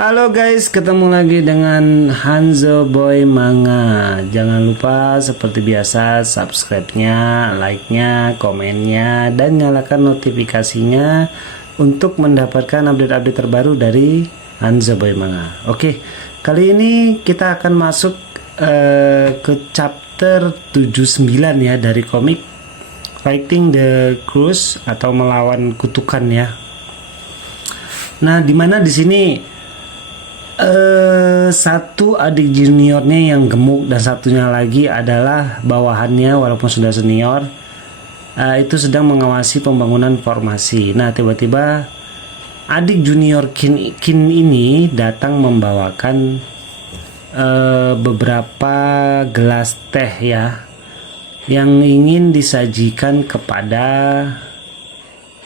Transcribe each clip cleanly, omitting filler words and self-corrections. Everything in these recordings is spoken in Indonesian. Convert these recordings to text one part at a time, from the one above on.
Halo guys, ketemu lagi dengan Hanzo Boy Manga. Jangan lupa seperti biasa subscribe-nya, like-nya, komennya, dan nyalakan notifikasinya untuk mendapatkan update-update terbaru dari Hanzo Boy Manga. Oke, kali ini kita akan masuk ke chapter 79 ya dari komik Fighting the Curse atau melawan kutukan ya. Nah, dimana di sini satu adik juniornya yang gemuk dan satunya lagi adalah bawahannya walaupun sudah senior, itu sedang mengawasi pembangunan formasi. Nah, tiba-tiba adik junior Kin ini datang membawakan beberapa gelas teh ya yang ingin disajikan kepada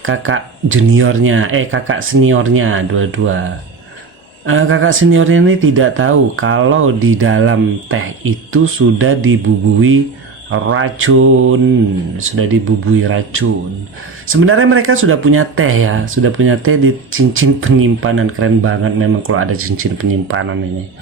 kakak seniornya dua-dua. Kakak seniornya ini tidak tahu kalau di dalam teh itu sudah dibubui racun. Sebenarnya mereka sudah punya teh ya, di cincin penyimpanan. Keren banget memang kalau ada cincin penyimpanan ini.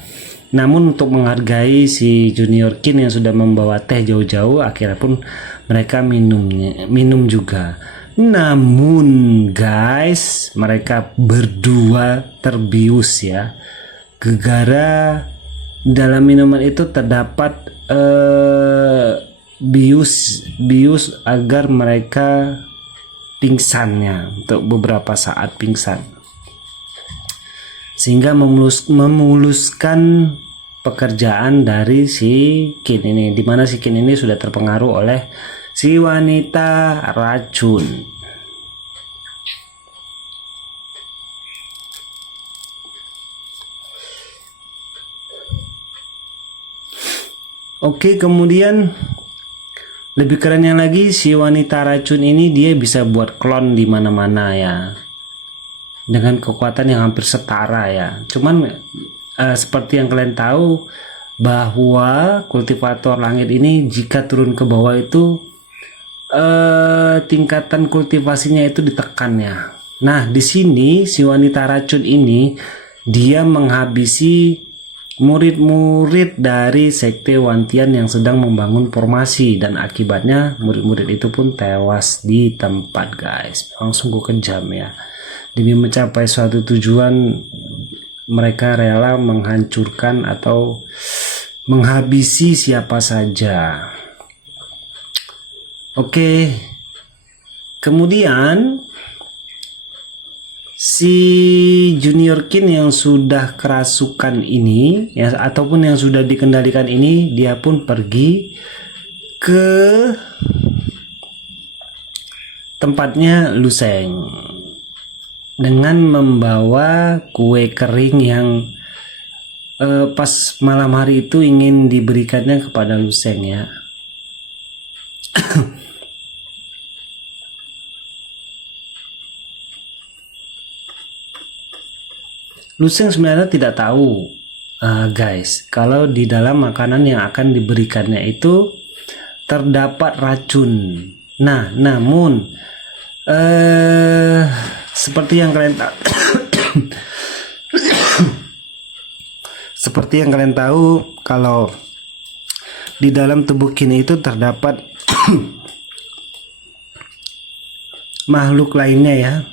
Namun untuk menghargai si Junior Kin yang sudah membawa teh jauh-jauh, akhirnya pun mereka minum juga. Namun guys, mereka berdua terbius ya, gara-gara dalam minuman itu terdapat bius agar mereka pingsannya untuk beberapa saat pingsan, sehingga memuluskan pekerjaan dari si Kin ini, dimana si Kin ini sudah terpengaruh oleh si wanita racun. Oke, kemudian lebih kerennya lagi, si wanita racun ini dia bisa buat klon di mana-mana ya, dengan kekuatan yang hampir setara ya. Cuman seperti yang kalian tahu bahwa kultivator langit ini jika turun ke bawah itu tingkatan kultivasinya itu ditekan ya. Nah, di sini si wanita racun ini dia menghabisi murid-murid dari sekte Wantian yang sedang membangun formasi, dan akibatnya murid-murid itu pun tewas di tempat guys. Memang sungguh kejam ya. Demi mencapai suatu tujuan mereka rela menghancurkan atau menghabisi siapa saja. Oke, kemudian si Junior Kin yang sudah kerasukan ini ya, ataupun yang sudah dikendalikan ini, dia pun pergi ke tempatnya Luseng dengan membawa kue kering yang pas malam hari itu ingin diberikannya kepada Luseng ya. Luseng sebenarnya tidak tahu guys, kalau di dalam makanan yang akan diberikannya itu terdapat racun. Nah, namun seperti yang kalian tahu kalau di dalam tubuh Kin itu terdapat makhluk lainnya ya.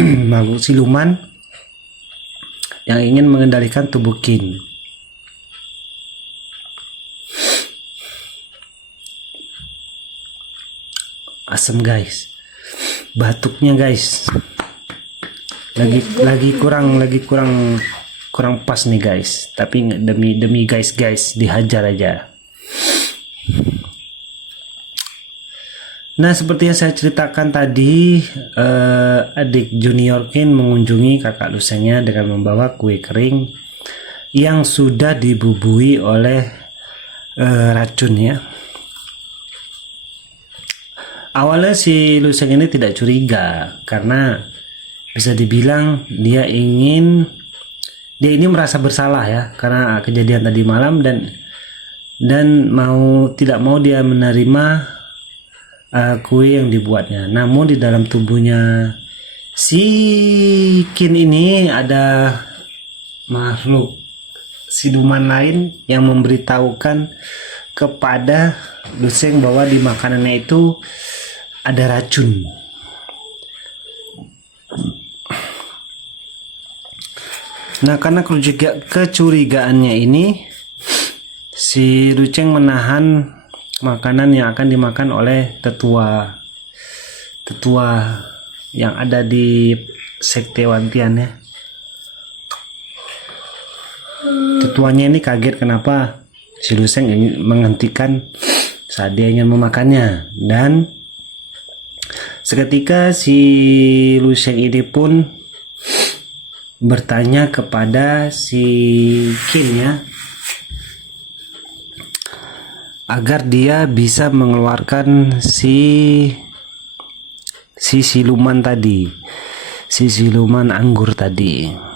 Makhluk siluman yang ingin mengendalikan tubuh Kin. Asem guys, batuknya guys, lagi kurang pas nih guys. Tapi demi guys dihajar aja. Nah, seperti yang saya ceritakan tadi, adik Junior Kin mengunjungi kakak Lusengnya dengan membawa kue kering yang sudah dibubui oleh racun ya. Awalnya si Luseng ini tidak curiga karena bisa dibilang dia ini merasa bersalah ya karena kejadian tadi malam, dan tidak mau dia menerima kue yang dibuatnya. Namun di dalam tubuhnya si Qin ini ada makhluk siluman lain yang memberitahukan kepada Lu Sheng bahwa di makanannya itu ada racun. Nah, karena kecurigaannya ini, si Lu Sheng menahan makanan yang akan dimakan oleh tetua yang ada di sekte Wantian ya. Tetuanya ini kaget kenapa si Lu Sheng ingin menghentikan saat dia ingin memakannya, dan seketika si Lu Sheng ini pun bertanya kepada si Qin ya, agar dia bisa mengeluarkan si siluman tadi, si siluman anggur tadi.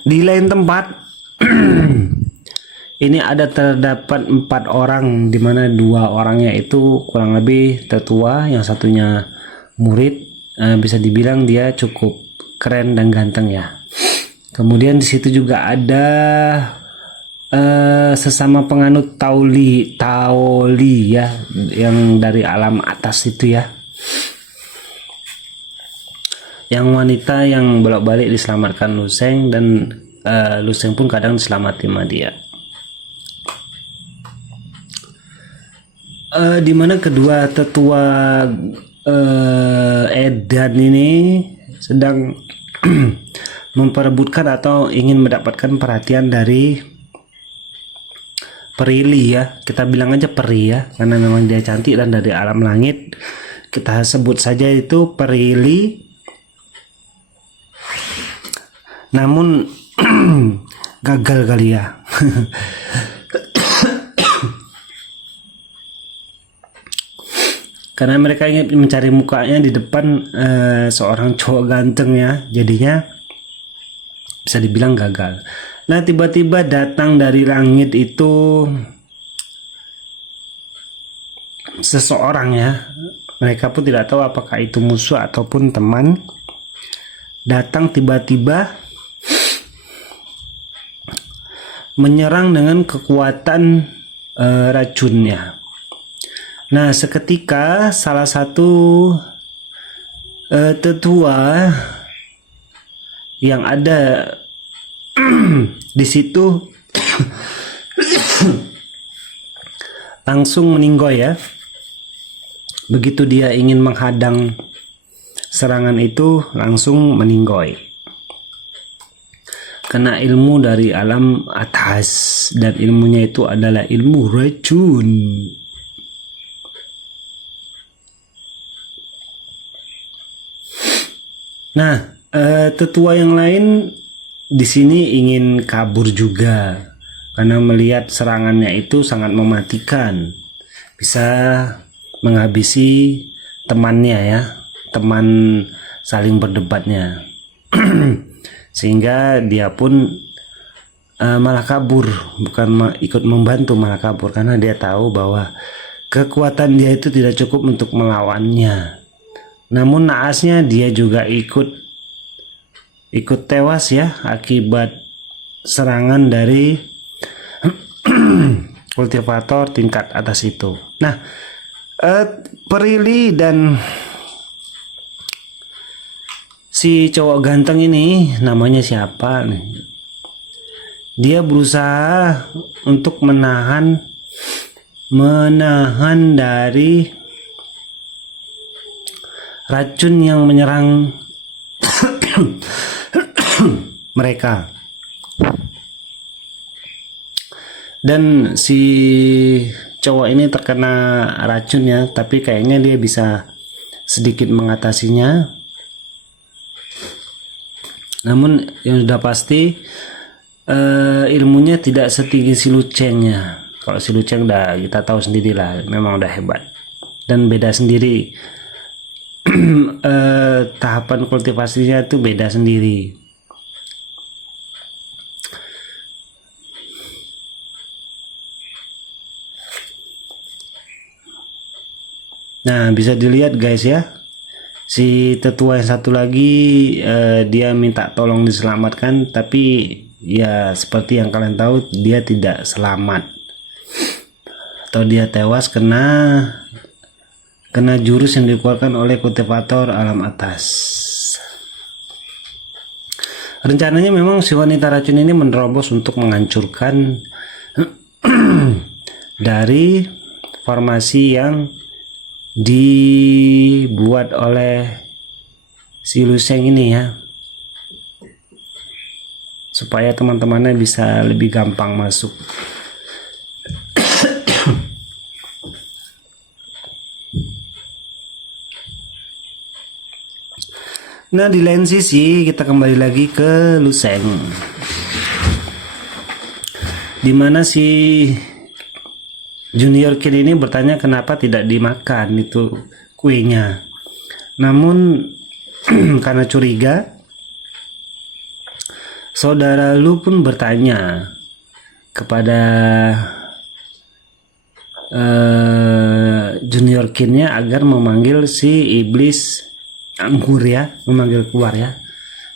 Di lain tempat ini terdapat 4 orang, di mana 2 orangnya itu kurang lebih tetua, yang satunya murid. Bisa dibilang dia cukup keren dan ganteng ya. Kemudian di situ juga ada sesama penganut Taoli ya, yang dari alam atas itu ya, yang wanita yang bolak-balik diselamatkan Lu Sheng, dan Lu Sheng pun kadang diselamatkan sama dia. Di mana kedua tetua edan ini sedang memperebutkan atau ingin mendapatkan perhatian dari Perili ya, kita bilang aja Peri ya, karena memang dia cantik dan dari alam langit, kita sebut saja itu Perili. Namun gagal kali ya. Karena mereka ingin mencari mukanya di depan seorang cowok ganteng ya, jadinya bisa dibilang gagal. Nah, tiba-tiba datang dari langit itu seseorang ya, mereka pun tidak tahu apakah itu musuh ataupun teman. Datang tiba-tiba menyerang dengan kekuatan racunnya. Nah, seketika salah satu tetua yang ada di situ langsung meninggoy ya. Begitu dia ingin menghadang serangan itu, langsung meninggoy. Karena ilmu dari alam atas, dan ilmunya itu adalah ilmu racun. Nah, tetua yang lain di sini ingin kabur juga karena melihat serangannya itu sangat mematikan, bisa menghabisi temannya ya, teman saling berdebatnya. Sehingga dia pun malah kabur, bukan ikut membantu, malah kabur karena dia tahu bahwa kekuatan dia itu tidak cukup untuk melawannya. Namun naasnya dia juga ikut tewas ya akibat serangan dari kultivator tingkat atas itu. Nah, Perili dan si cowok ganteng ini namanya siapa nih? Dia berusaha untuk menahan dari racun yang menyerang mereka. Dan si cowok ini terkena racun ya, tapi kayaknya dia bisa sedikit mengatasinya. Namun yang sudah pasti ilmunya tidak setinggi si Lu Sheng ya. Kalau si Lu Sheng udah kita tahu sendirilah, memang udah hebat dan beda sendiri. Tahapan kultivasinya itu beda sendiri. Nah, bisa dilihat guys ya. Si tetua yang satu lagi dia minta tolong diselamatkan, tapi ya seperti yang kalian tahu dia tidak selamat atau dia tewas kena jurus yang dikeluarkan oleh kultivator alam atas. Rencananya memang si wanita racun ini menerobos untuk menghancurkan dari formasi yang dibuat oleh si Luseng ini ya, supaya teman-temannya bisa lebih gampang masuk. Nah, di lain sisi kita kembali lagi ke Luseng, dimana si Junior Kin ini bertanya kenapa tidak dimakan itu kuenya. Namun karena curiga, saudara Lu pun bertanya kepada Junior Kinnya agar memanggil si iblis anggur ya, memanggil keluar ya.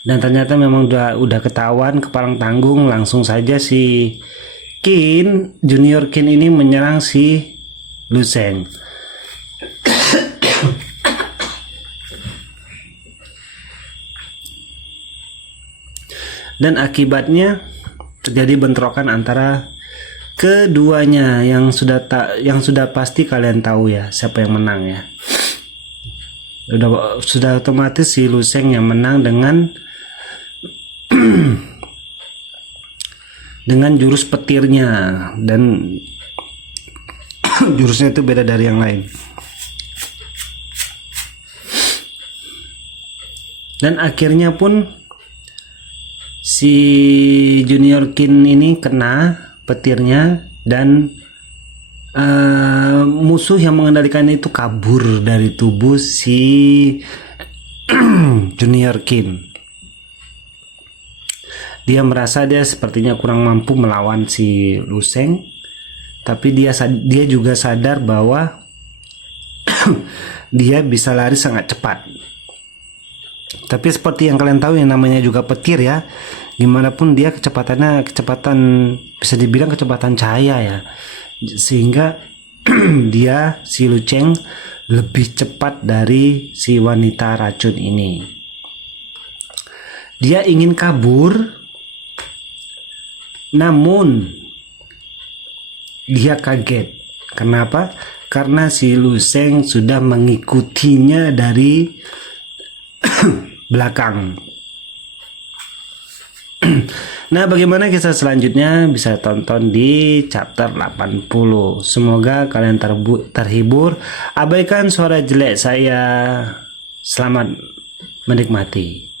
Dan ternyata memang udah ketahuan kepalang tanggung, langsung saja si Junior Kin ini menyerang si Luseng. Dan akibatnya terjadi bentrokan antara keduanya yang sudah pasti kalian tahu ya siapa yang menang ya. Sudah otomatis si Luseng yang menang dengan jurus petirnya, dan jurusnya itu beda dari yang lain. Dan akhirnya pun si Junior Kin ini kena petirnya, dan musuh yang mengendalikan itu kabur dari tubuh si Junior Kin. Dia merasa dia sepertinya kurang mampu melawan si Luseng, tapi dia juga sadar bahwa dia bisa lari sangat cepat. Tapi seperti yang kalian tahu yang namanya juga petir ya, gimana pun dia kecepatan bisa dibilang kecepatan cahaya ya, sehingga dia si Luceng lebih cepat dari si wanita racun ini. Dia ingin kabur, namun dia kaget. Kenapa? Karena si Luseng sudah mengikutinya dari belakang. Nah, bagaimana kisah selanjutnya bisa tonton di chapter 80. Semoga kalian terhibur. Abaikan suara jelek saya. Selamat menikmati.